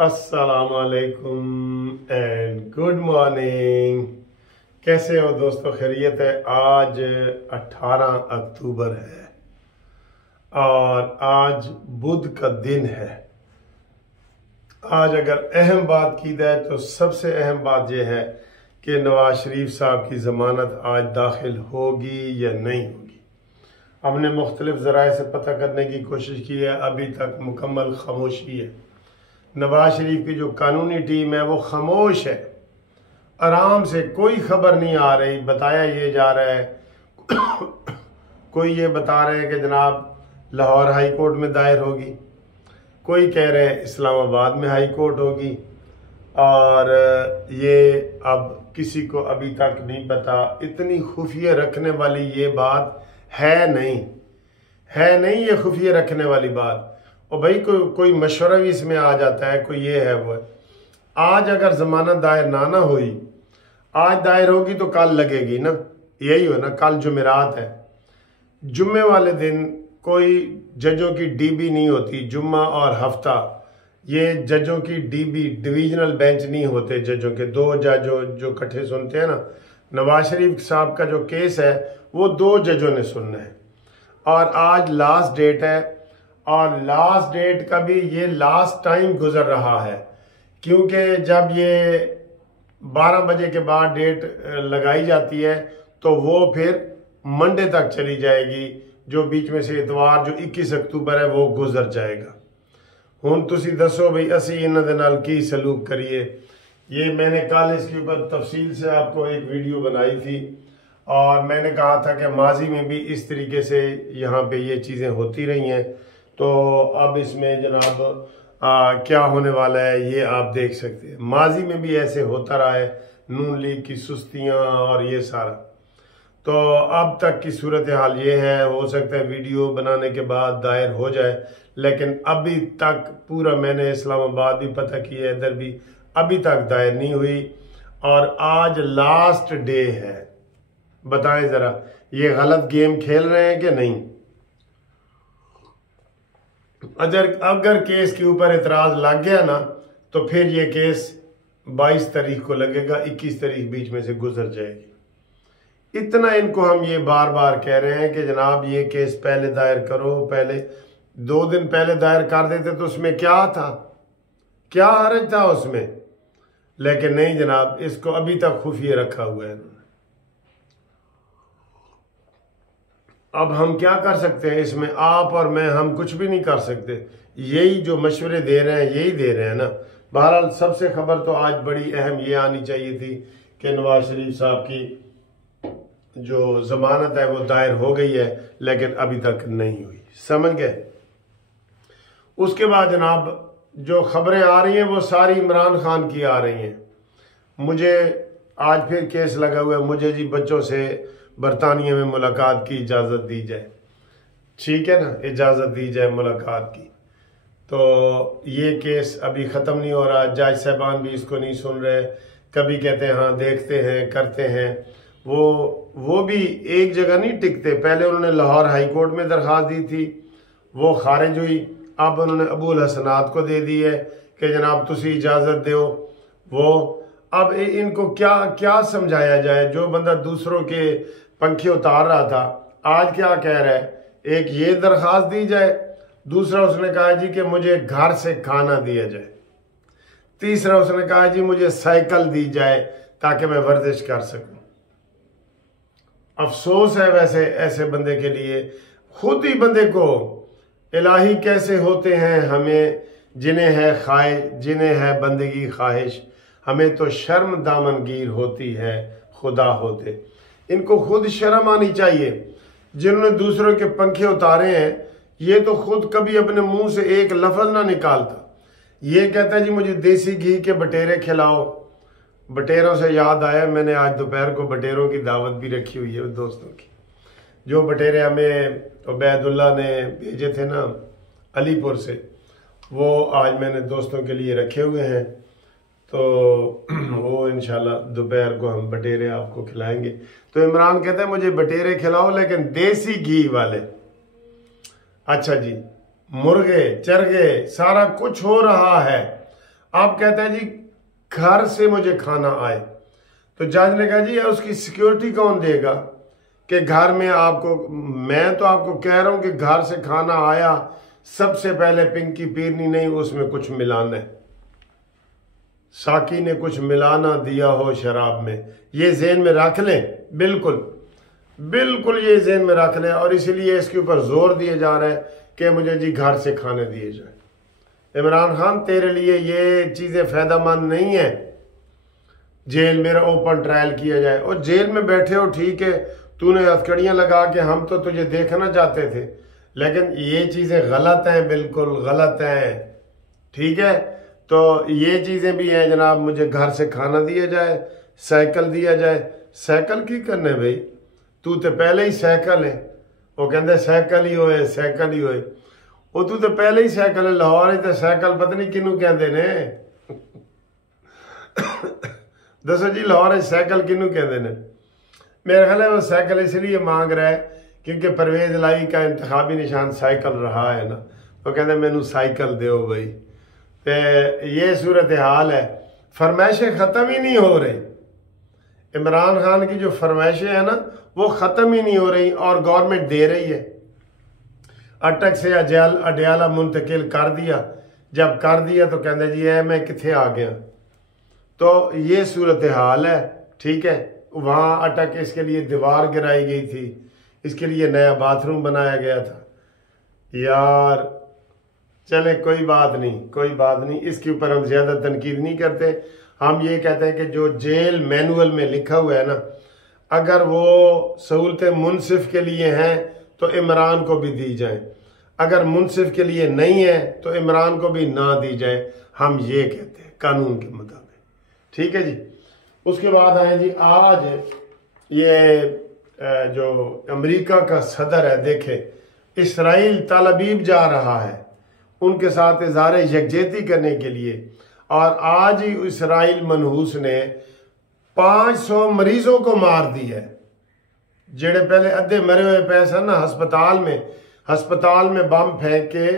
अस्सलामुअलैकुम and good morning. कैसे हो दोस्तों, खैरियत है। आज 18 अक्टूबर है और आज बुध का दिन है। आज अगर अहम बात की जाए तो सबसे अहम बात यह है कि नवाज शरीफ साहब की ज़मानत आज दाखिल होगी या नहीं होगी। हमने मुख्तलिफ ज़राए से पता करने की कोशिश की है, अभी तक मुकम्मल खामोशी है। नवाज शरीफ की जो कानूनी टीम है वो खामोश है, आराम से, कोई खबर नहीं आ रही। बताया ये जा रहा है कोई ये बता रहे हैं कि जनाब लाहौर हाई कोर्ट में दायर होगी, कोई कह रहे हैं इस्लामाबाद में हाई कोर्ट होगी, और ये अब किसी को अभी तक नहीं पता। इतनी खुफिया रखने वाली ये बात है नहीं ये खुफिया रखने वाली बात। और भाई कोई मशवरा भी इसमें आ जाता है, कोई ये है वो है। आज अगर जमानत दायर ना हुई, आज दायर होगी तो कल लगेगी ना, यही हो ना। कल जुमेरात है, जुम्मे वाले दिन कोई जजों की डीबी नहीं होती। जुम्मा और हफ्ता ये जजों की डीबी, डिवीजनल बेंच नहीं होते जजों के। दो जज जो इकट्ठे सुनते हैं ना, नवाज शरीफ साहब का जो केस है वो दो जजों ने सुनना है। और आज लास्ट डेट है, और लास्ट डेट का भी ये लास्ट टाइम गुजर रहा है, क्योंकि जब ये 12 बजे के बाद डेट लगाई जाती है तो वो फिर मंडे तक चली जाएगी, जो बीच में से इतवार जो 21 अक्टूबर है वो गुजर जाएगा। हुण तुसी दसो भाई असी इन्हां दे नाल की सलूक करिए। ये मैंने कल इसके ऊपर तफसील से आपको एक वीडियो बनाई थी और मैंने कहा था कि माजी में भी इस तरीके से यहाँ पे ये चीज़ें होती रही हैं। तो अब इसमें जनाब क्या होने वाला है ये आप देख सकते हैं। माजी में भी ऐसे होता रहा है, नून लीग की सुस्तियाँ और ये सारा। तो अब तक की सूरत हाल ये है, हो सकता है वीडियो बनाने के बाद दायर हो जाए, लेकिन अभी तक पूरा मैंने इस्लामाबाद भी पता किया है, इधर भी अभी तक दायर नहीं हुई। और आज लास्ट डे है। बताएं ज़रा, ये गलत गेम खेल रहे हैं कि नहीं? अगर केस के ऊपर एतराज लग गया ना तो फिर ये केस 22 तारीख को लगेगा, 21 तारीख बीच में से गुजर जाएगी। इतना इनको हम ये बार बार कह रहे हैं कि जनाब ये केस पहले दायर करो, पहले 2 दिन पहले दायर कर देते तो उसमें क्या था, क्या हर्ज था उसमें। लेकिन नहीं जनाब, इसको अभी तक खुफिया रखा हुआ है। अब हम क्या कर सकते हैं इसमें? आप और मैं, हम कुछ भी नहीं कर सकते। यही जो मशवरे दे रहे हैं यही दे रहे हैं ना। बहरहाल सबसे खबर तो आज बड़ी अहम ये आनी चाहिए थी कि नवाज शरीफ साहब की जो जमानत है वो दायर हो गई है, लेकिन अभी तक नहीं हुई। समझ गए? उसके बाद जनाब जो खबरें आ रही हैं वो सारी इमरान खान की आ रही हैं। मुझे आज फिर केस लगा हुआ है, मुझे जी बच्चों से बरतानिया में मुलाकात की इजाज़त दी जाए। ठीक है ना, इजाज़त दी जाए मुलाकात की। तो ये केस अभी ख़त्म नहीं हो रहा, जज साहबान भी इसको नहीं सुन रहे। कभी कहते हैं हाँ देखते हैं, करते हैं। वो भी एक जगह नहीं टिकते। पहले उन्होंने लाहौर हाई कोर्ट में दरख्वास्त दी थी, वो खारिज हुई। अब उन्होंने अबुल हसनात को दे दी है कि जनाब तुसी इजाज़त दो। वो अब इनको क्या समझाया जाए? जो बंदा दूसरों के पंखे उतार रहा था आज क्या कह रहा है? एक ये दरख्वास्त दी जाए, दूसरा उसने कहा जी कि मुझे घर से खाना दिया जाए, तीसरा उसने कहा जी मुझे साइकिल दी जाए ताकि मैं वर्जिश कर सकूं। अफसोस है वैसे ऐसे बंदे के लिए। खुद ही बंदे को इलाही कैसे होते हैं हमें, जिन्हें है बंदगी ख्वाहिश, हमें तो शर्म दामनगीर होती है खुदा होते। इनको खुद शर्म आनी चाहिए। जिन्होंने दूसरों के पंखे उतारे हैं, ये तो खुद कभी अपने मुंह से एक लफ्ज ना निकालता। ये कहता है जी मुझे देसी घी के बटेरे खिलाओ। बटेरों से याद आया, मैंने आज दोपहर को बटेरों की दावत भी रखी हुई है दोस्तों की। जो बटेरे हमें उबैदुल्ला ने भेजे थे ना अलीपुर से, वो आज मैंने दोस्तों के लिए रखे हुए हैं। तो वो इंशाल्लाह दोपहर को हम बटेरे आपको खिलाएंगे। तो इमरान कहते हैं मुझे बटेरे खिलाओ लेकिन देसी घी वाले। अच्छा जी, मुर्गे चरगे सारा कुछ हो रहा है आप कहते हैं जी घर से मुझे खाना आए, तो जज ने कहा जी उसकी सिक्योरिटी कौन देगा कि घर में आपको, मैं तो आपको कह रहा हूं कि घर से खाना आया, सबसे पहले पिंकी पीरनी नहीं उसमें कुछ मिलाना है, साकी ने कुछ मिलाना दिया हो शराब में, ये ज़हन में रख लें, बिल्कुल बिल्कुल ये ज़हन में रख लें। और इसीलिए इसके ऊपर जोर दिया जा रहा है कि मुझे जी घर से खाने दिए जाए। इमरान खान तेरे लिए ये चीज़ें फ़ायदेमंद नहीं है, जेल मेरा ओपन ट्रायल किया जाए, और जेल में बैठे हो ठीक है, तूने हथकड़ियाँ लगा के हम तो तुझे देखना चाहते थे, लेकिन ये चीज़ें गलत हैं, बिल्कुल गलत हैं, ठीक है। तो ये चीज़ें भी हैं जनाब, मुझे घर से खाना दिया जाए, साइकिल दिया जाए। साइकिल की करने भाई, तू तो पहले ही साइकिल है, वो कहते साइकिल ही होए, साइकिल ही होए, वो तू तो पहले ही साइकिल है, लाहौर तो साइकिल पता नहीं किनू कहते ने दसो जी लाहौर साइकिल किनू कहते ने? मेरे ख्याल है वो साइकिल इसलिए मांग रहा है क्योंकि परवेज लाई का इंतखाबी निशान साइकिल रहा है ना, वो कहते मैनू साइकिल दो भाई। तो ये सूरत हाल है, फरमाइशें ख़त्म ही नहीं हो रही, इमरान खान की जो फरमाइशें हैं ना वो ख़त्म ही नहीं हो रही, और गवर्नमेंट दे रही है। अटक से अडयाला मुंतकिल कर दिया, जब कर दिया तो कहते जी है मैं किथे आ गया। तो ये सूरत हाल है, ठीक है। वहाँ अटक इसके लिए दीवार गिराई गई थी, इसके लिए नया बाथरूम बनाया गया था। यार चले कोई बात नहीं, कोई बात नहीं, इसके ऊपर हम ज़्यादा तनकीद नहीं करते। हम ये कहते हैं कि जो जेल मैनुअल में लिखा हुआ है ना, अगर वो सहूलतें मुनसिफ के लिए हैं तो इमरान को भी दी जाए, अगर मुनसिफ के लिए नहीं है तो इमरान को भी ना दी जाए, हम ये कहते हैं कानून के मुताबिक, ठीक है जी। उसके बाद आए जी आज ये जो अमेरिका का सदर है, देखे इसराइल तल अबीब जा रहा है उनके साथ इज़हार यकजहती करने के लिए, और आज ही इसराइल मनहूस ने 500 मरीजों को मार दिया है, जेड़े पहले अद्धे मरे हुए पैसा ना हस्पताल में बम फेंक के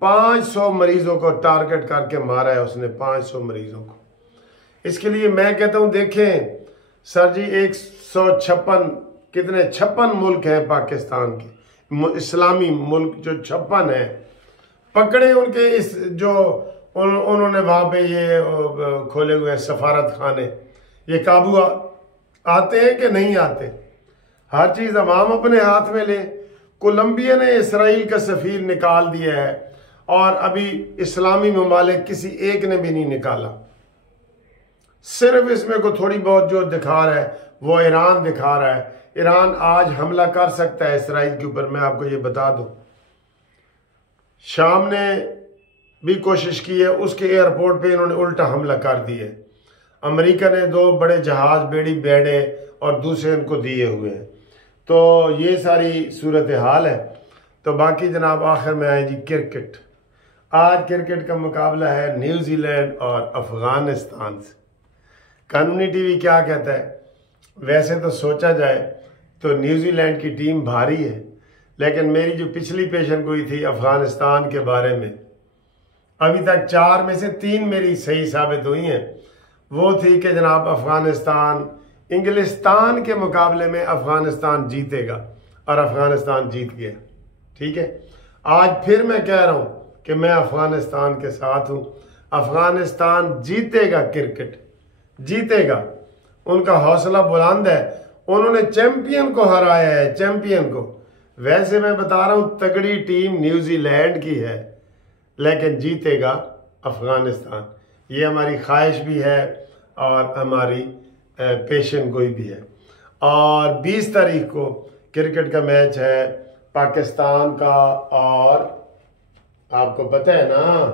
500 मरीजों को टारगेट करके मारा है उसने, 500 मरीजों को। इसके लिए मैं कहता हूं देखें सर जी, 156 कितने 56 मुल्क हैं पाकिस्तान के, इस्लामी मुल्क जो 56 है, पकड़े उनके इस जो उन्होंने वहां पे ये खोले हुए सफारत खाने, ये काबू आते हैं कि नहीं आते? हर चीज अवाम अपने हाथ में ले। कोलंबिया ने इसराइल का सफीर निकाल दिया है, और अभी इस्लामी ममालिक किसी एक ने भी नहीं निकाला। सिर्फ इसमें को थोड़ी बहुत जो दिखा रहा है वो ईरान दिखा रहा है। ईरान आज हमला कर सकता है इसराइल के ऊपर, मैं आपको ये बता दूं। शाम ने भी कोशिश की है, उसके एयरपोर्ट पे इन्होंने उल्टा हमला कर दिया। अमेरिका ने 2 बड़े जहाज बेड़ी बेड़े और दूसरे उनको दिए हुए हैं। तो ये सारी सूरत हाल है। तो बाकी जनाब आखिर में आए जी क्रिकेट। आज क्रिकेट का मुकाबला है न्यूजीलैंड और अफगानिस्तान से। कानूनी टीवी क्या कहता है? वैसे तो सोचा जाए तो न्यूजीलैंड की टीम भारी है, लेकिन मेरी जो पिछली पेशन गोई थी अफगानिस्तान के बारे में, अभी तक 4 में से 3 मेरी सही साबित हुई हैं। वो थी कि जनाब अफगानिस्तान इंग्लिस्तान के मुकाबले में अफगानिस्तान जीतेगा, और अफगानिस्तान जीत गया, ठीक है। आज फिर मैं कह रहा हूं कि मैं अफगानिस्तान के साथ हूं। अफगानिस्तान जीतेगा, क्रिकेट जीतेगा, उनका हौसला बुलंद है, उन्होंने चैंपियन को हराया है, चैंपियन को। वैसे मैं बता रहा हूं तगड़ी टीम न्यूजीलैंड की है, लेकिन जीतेगा अफगानिस्तान। ये हमारी ख्वाहिश भी है और हमारी पेशन गोई भी है। और 20 तारीख को क्रिकेट का मैच है पाकिस्तान का, और आपको पता है ना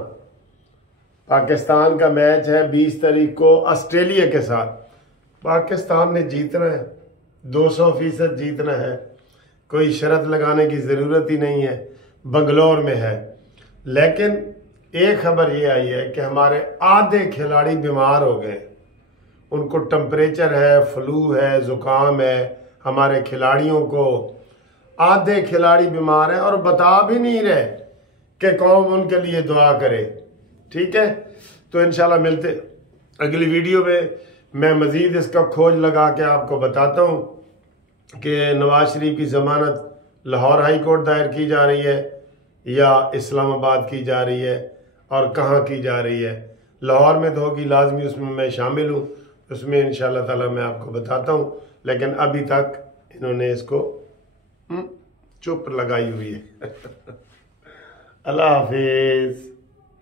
पाकिस्तान का मैच है 20 तारीख को ऑस्ट्रेलिया के साथ। पाकिस्तान ने जीतना है, 200% जीतना है, कोई शर्त लगाने की ज़रूरत ही नहीं है, बंगलोर में है। लेकिन एक खबर ये आई है कि हमारे आधे खिलाड़ी बीमार हो गए, उनको टेम्परेचर है, फ्लू है, ज़ुकाम है, हमारे खिलाड़ियों को आधे खिलाड़ी बीमार हैं और बता भी नहीं रहे कि कौन उनके लिए दुआ करे, ठीक है। तो इंशाल्लाह मिलते अगली वीडियो में। मैं मज़ीद इसका खोज लगा के आपको बताता हूँ कि नवाज शरीफ की ज़मानत लाहौर हाई कोर्ट दायर की जा रही है या इस्लामाबाद की जा रही है और कहाँ की जा रही है। लाहौर में तो होगी लाजमी, उसमें मैं शामिल हूँ, उसमें इंशाल्लाह ताला मैं आपको बताता हूँ। लेकिन अभी तक इन्होंने इसको चुप लगाई हुई है। अल्लाह हाफिज़।